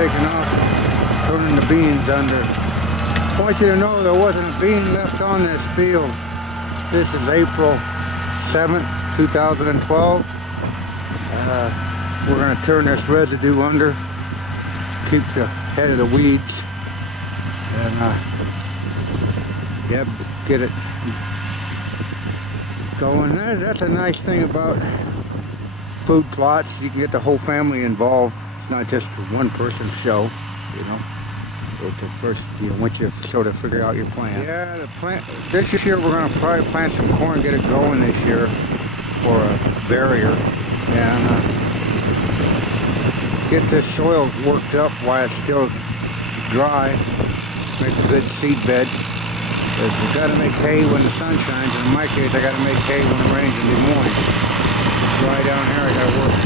taking off, turning the beans under. I want you to know there wasn't a bean left on this field. This is April 7th, 2012. We're going to turn this residue under, keep the head of the weeds, and get it going. That's a nice thing about food plots. You can get the whole family involved. It's not just a one-person show, you know. So first, once you sort of figure out your plan. Yeah, this year we're going to probably plant some corn, get it going this year for a barrier, and get this soil worked up while it's still dry. Make a good seed bed. Because you got to make hay when the sun shines. In my case, I got to make hay when it rains in the morning. It's dry down here, I got to work.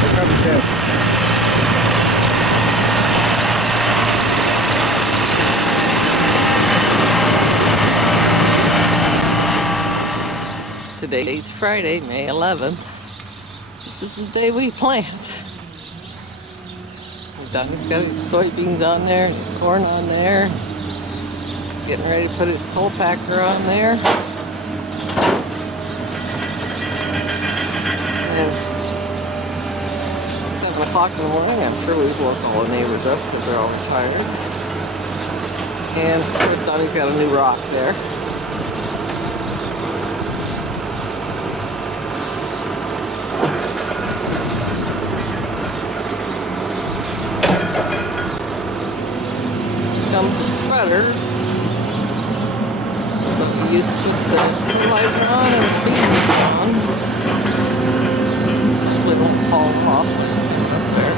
Here comes Ted. Today's Friday, May 11th. This is the day we plant. Donnie's got his soybeans on there and his corn on there. He's getting ready to put his cultipacker on there. And 7 o'clock in the morning, I'm sure we've woke all the neighbors up because they're all retired. And Donnie's got a new rock there. Comes a spreader, but we used to keep the fertilizer on and the beans on, so they won't fall off up there.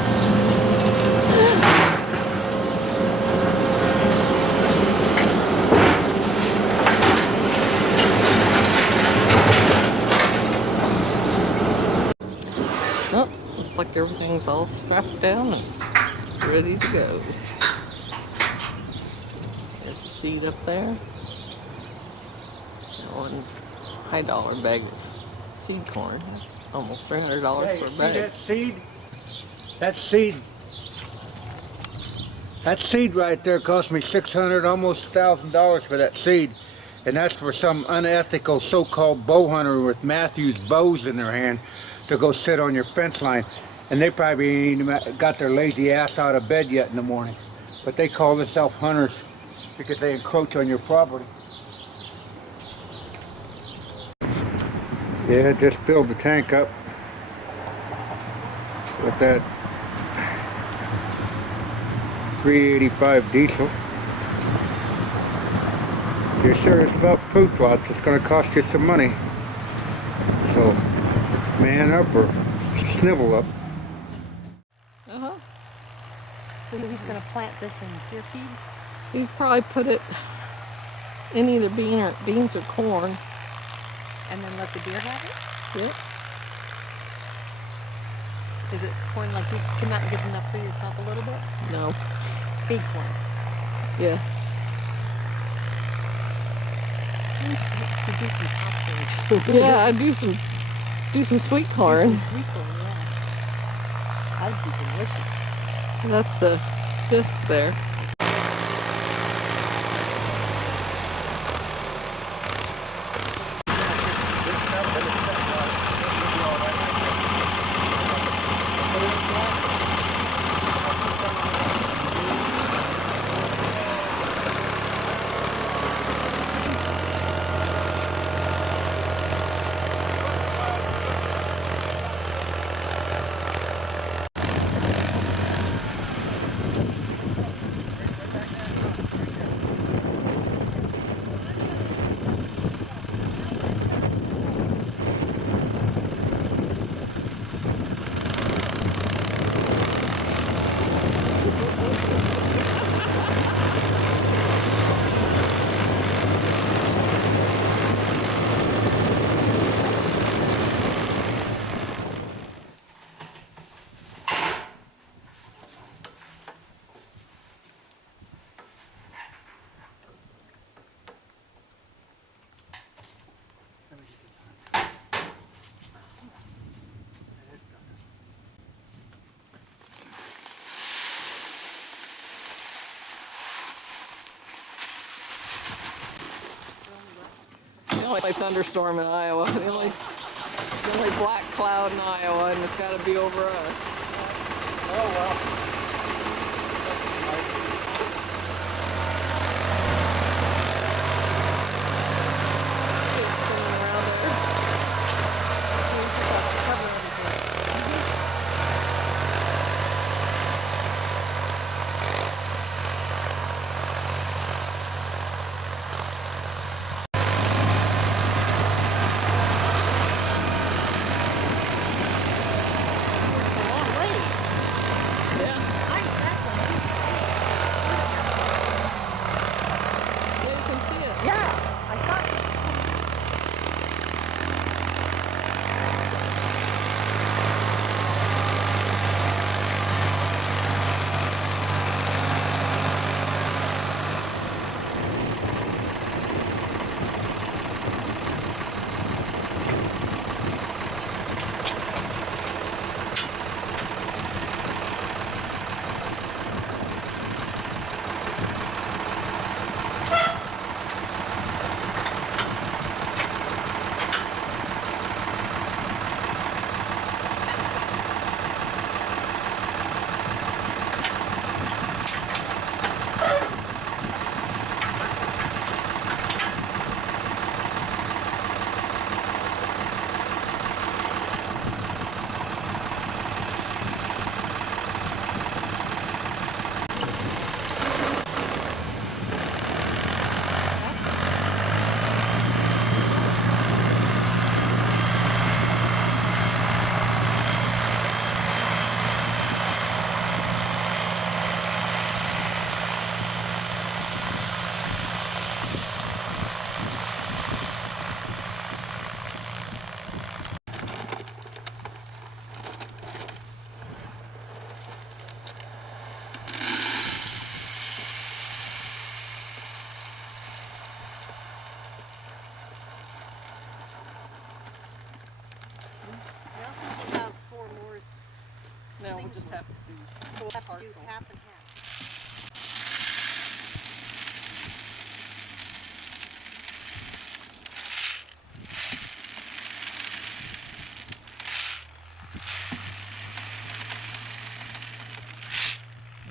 Oh, looks like everything's all strapped down and ready to go. There's a seed up there. One high dollar bag of seed corn. It's almost $300 for a bag. That seed right there cost me $600, almost $1,000 for that seed. And that's for some unethical so-called bow hunter with Matthew's bows in their hand to go sit on your fence line. And they probably ain't even got their lazy ass out of bed yet in the morning. But they call themselves hunters because they encroach on your property. Yeah, just filled the tank up with that 385 diesel. If you're serious about food plots, it's going to cost you some money. So, man up or snivel up. So he's going to plant this in deer feed? He's probably put it in either beans or corn. And then let the deer have it? Yep. Is it corn like you cannot get enough for yourself a little bit? No. Feed corn? Yeah. To do some popcorn. Yeah, I do some sweet corn. Do some sweet corn, yeah. That'd be delicious. That's the disc there. The only thunderstorm in Iowa. The only black cloud in Iowa, and it's got to be over us. Oh well. See it spinning around there. Cover everything. It's a long ways. Yeah. That's amazing. Yeah, you can see it. Yeah, I thought. We'll have 4 more. No, we'll just have to do. So we'll have to do half and half.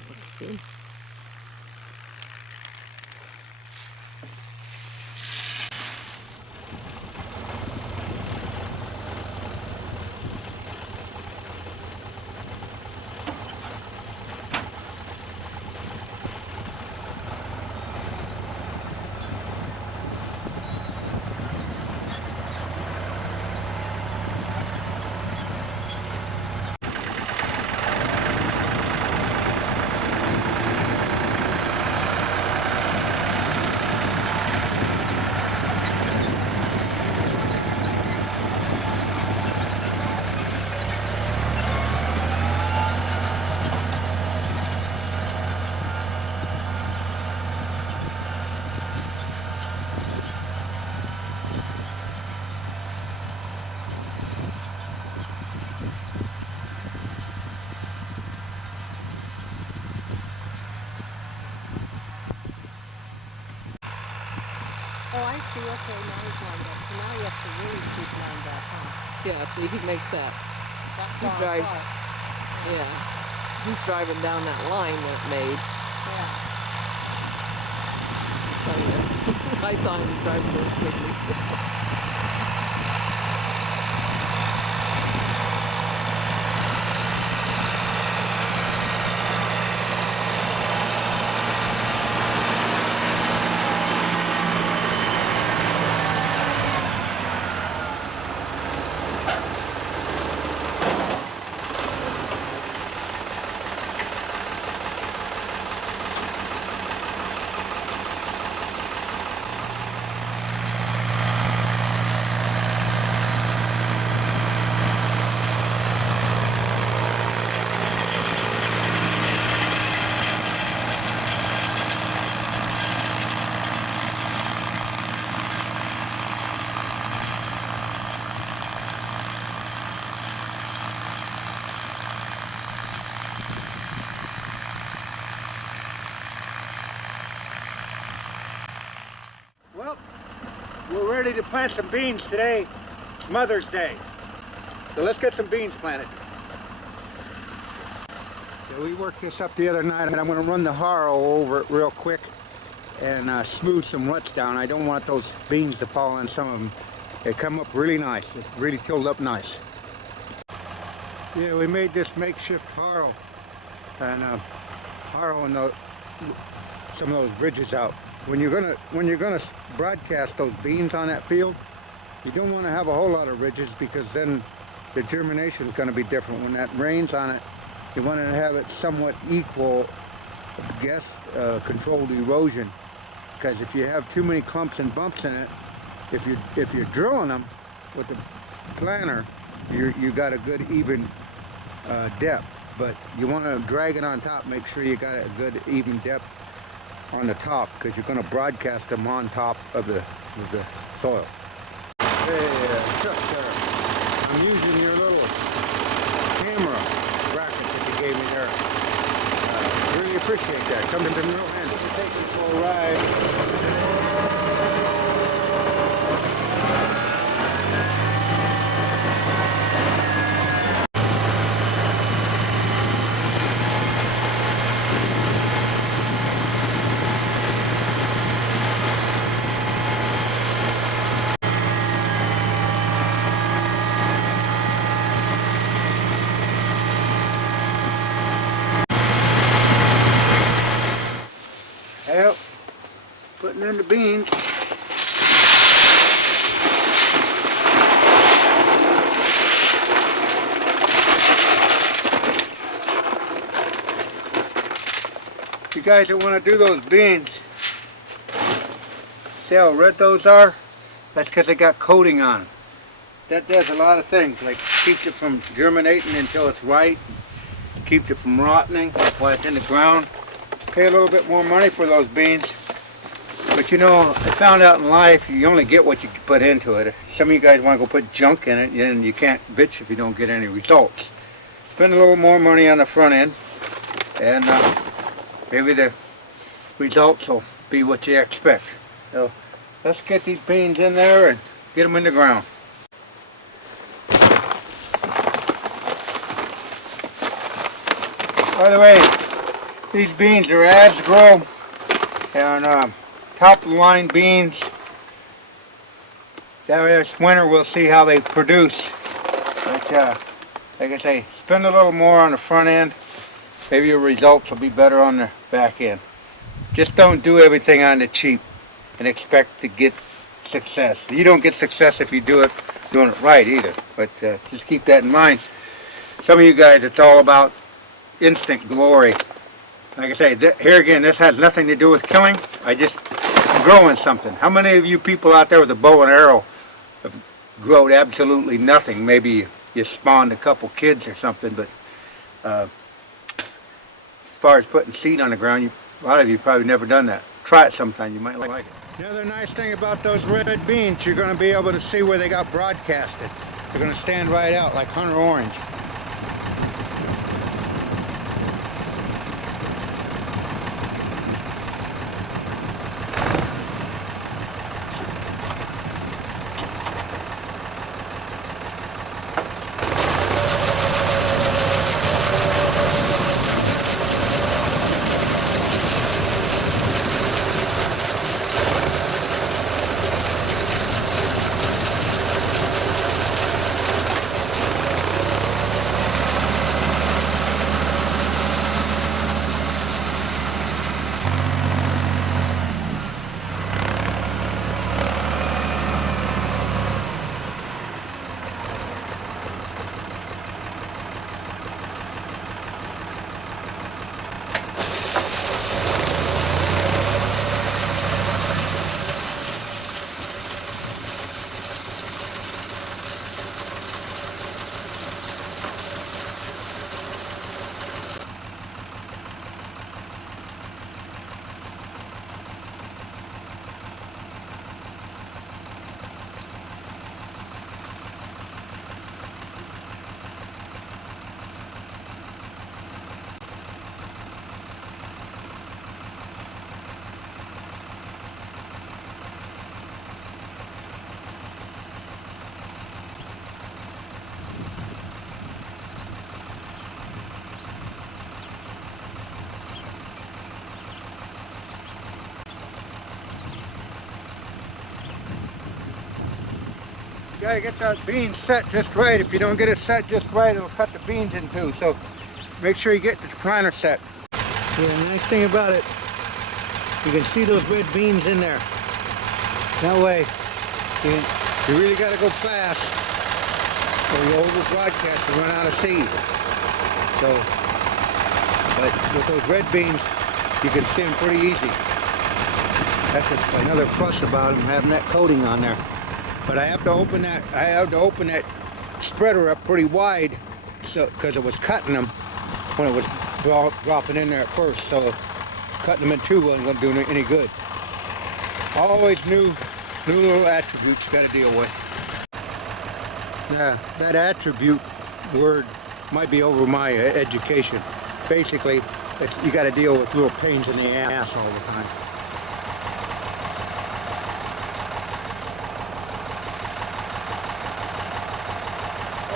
Looks good. Oh, I see. Okay, now he's lined up. So now he has to really keep lined up, huh? Yeah, see, he makes that. That's He far drives. apart. Yeah. He's driving down that line that made. Yeah. I saw him driving this quickly. We're ready to plant some beans today. It's Mother's Day. So let's get some beans planted. So we worked this up the other night, and I'm going to run the harrow over it real quick and smooth some ruts down. I don't want those beans to fall on some of them. They come up really nice. It's really tilled up nice. Yeah, we made this makeshift harrow and harrowing some of those ridges out. When you're gonna broadcast those beans on that field, you don't want to have a whole lot of ridges, because then the germination is going to be different. When that rains on it, you want to have it somewhat equal, controlled erosion. Because if you have too many clumps and bumps in it, if you're drilling them with the planter, you got a good even depth. But you want to drag it on top. Make sure you got a good even depth on the top, because you're going to broadcast them on top of the soil. Hey, Chuck, I'm using your little camera bracket that you gave me there. Really appreciate that. Come in real handy. We're taking for a ride. Yep, putting in the beans. You guys that want to do those beans, see how red those are? That's because they got coating on them. That does a lot of things, like keeps it from germinating until it's right, keeps it from rotting while it's in the ground. Pay a little bit more money for those beans, but you know, I found out in life you only get what you put into it. Some of you guys want to go put junk in it, and you can't bitch if you don't get any results. Spend a little more money on the front end, and maybe the results will be what you expect. So let's get these beans in there and get them in the ground. By the way, these beans are as-grow, and top-of-the-line beans. This winter we'll see how they produce. But like I say, spend a little more on the front end. Maybe your results will be better on the back end. Just don't do everything on the cheap and expect to get success. You don't get success if you doing it right either. But just keep that in mind. Some of you guys, it's all about instant glory. Like I say, here again, this has nothing to do with killing. I'm growing something. How many of you people out there with a bow and arrow have grown absolutely nothing? Maybe you spawned a couple kids or something, but as far as putting seed on the ground, a lot of you probably never done that. Try it sometime, you might like it. The other nice thing about those red beans, you're going to be able to see where they got broadcasted. They're going to stand right out like Hunter Orange. gotta get that bean set just right. If you don't get it set just right, it'll cut the beans in two. So make sure you get the planter set. Yeah, the nice thing about it, you can see those red beans in there. That way, you really gotta go fast, or you over broadcast and run out of seed. So, but with those red beans, you can see them pretty easy. That's another plus about them, having that coating on there. But I have to open that. I have to open that spreader up pretty wide, so because it was cutting them when it was dropping in there at first. So cutting them in two wasn't going to do any good. Always new little attributes you got to deal with. Yeah, that attribute word might be over my education. Basically, you got to deal with little pains in the ass all the time.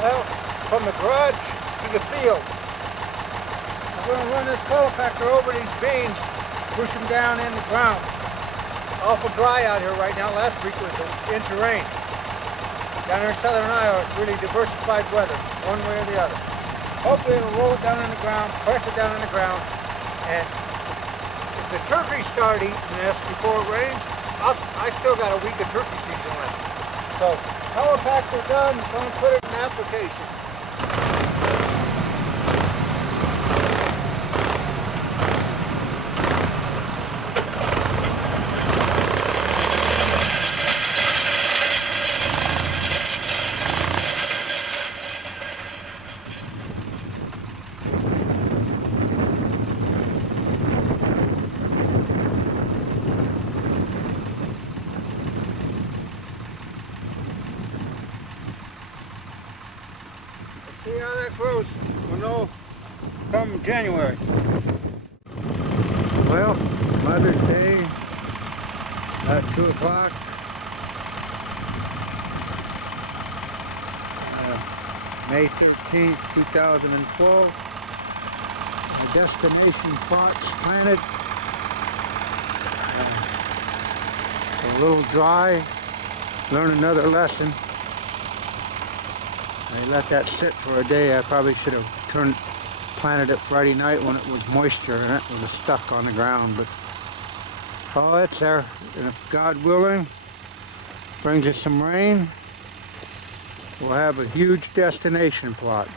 Well, from the garage to the field, I'm going to run this cultipacker over these beans, push them down in the ground. Awful dry out here right now. Last week was an inch of rain. Down here in southern Iowa, it's really diversified weather, one way or the other. Hopefully it'll roll it down in the ground, press it down in the ground, and if the turkeys start eating this before it rains, I still got a week of turkey season left. So, cultipacker done, going to put it in application. See how that grows. We'll know come January. Well, Mother's Day, about 2 o'clock. May 13th, 2012. My destination plots planted. It's a little dry. Learn another lesson. I let that sit for a day. I probably should have planted it Friday night when it was moisture and it was stuck on the ground. But oh, it's there. And if God willing brings us some rain, we'll have a huge destination plot.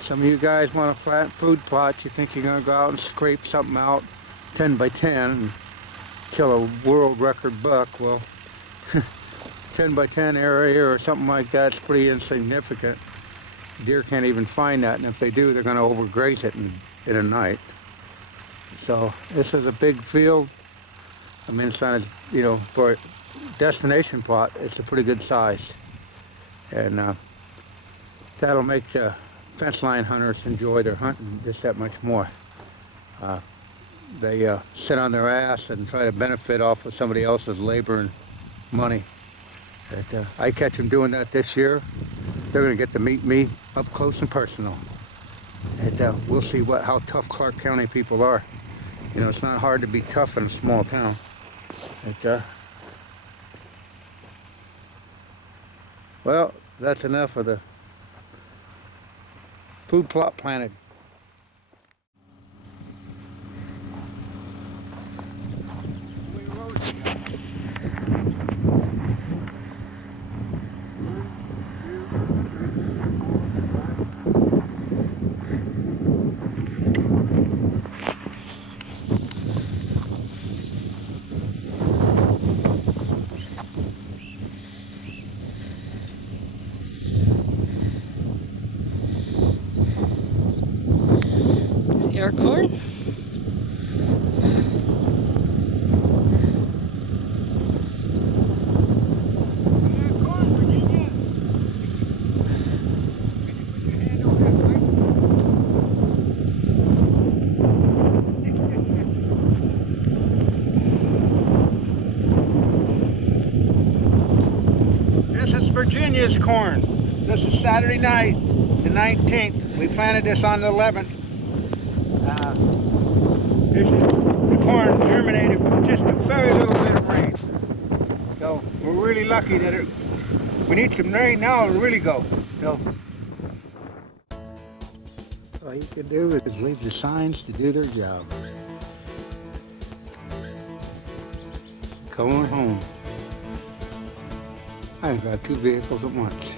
Some of you guys want to plant food plots. You think you're going to go out and scrape something out 10 by 10 and kill a world record buck. Well, 10 by 10 area or something like that's pretty insignificant. Deer can't even find that, and if they do, they're going to overgraze it in a night. So this is a big field. I mean, it's not, for a destination plot, it's a pretty good size. And that'll make the fence line hunters enjoy their hunting just that much more. They sit on their ass and try to benefit off of somebody else's labor and money. I catch them doing that this year. They're going to get to meet me up close and personal. We'll see how tough Clark County people are. It's not hard to be tough in a small town. Well, that's enough of the food plot planted. Air corn? This is Virginia's corn. This is Saturday night, the 19th. We planted this on the 11th. This is the corn germinated with just a very little bit of rain. So we're really lucky that We need some rain now to really go. So, all you can do is leave the signs to do their job. Going home. I've got 2 vehicles at once.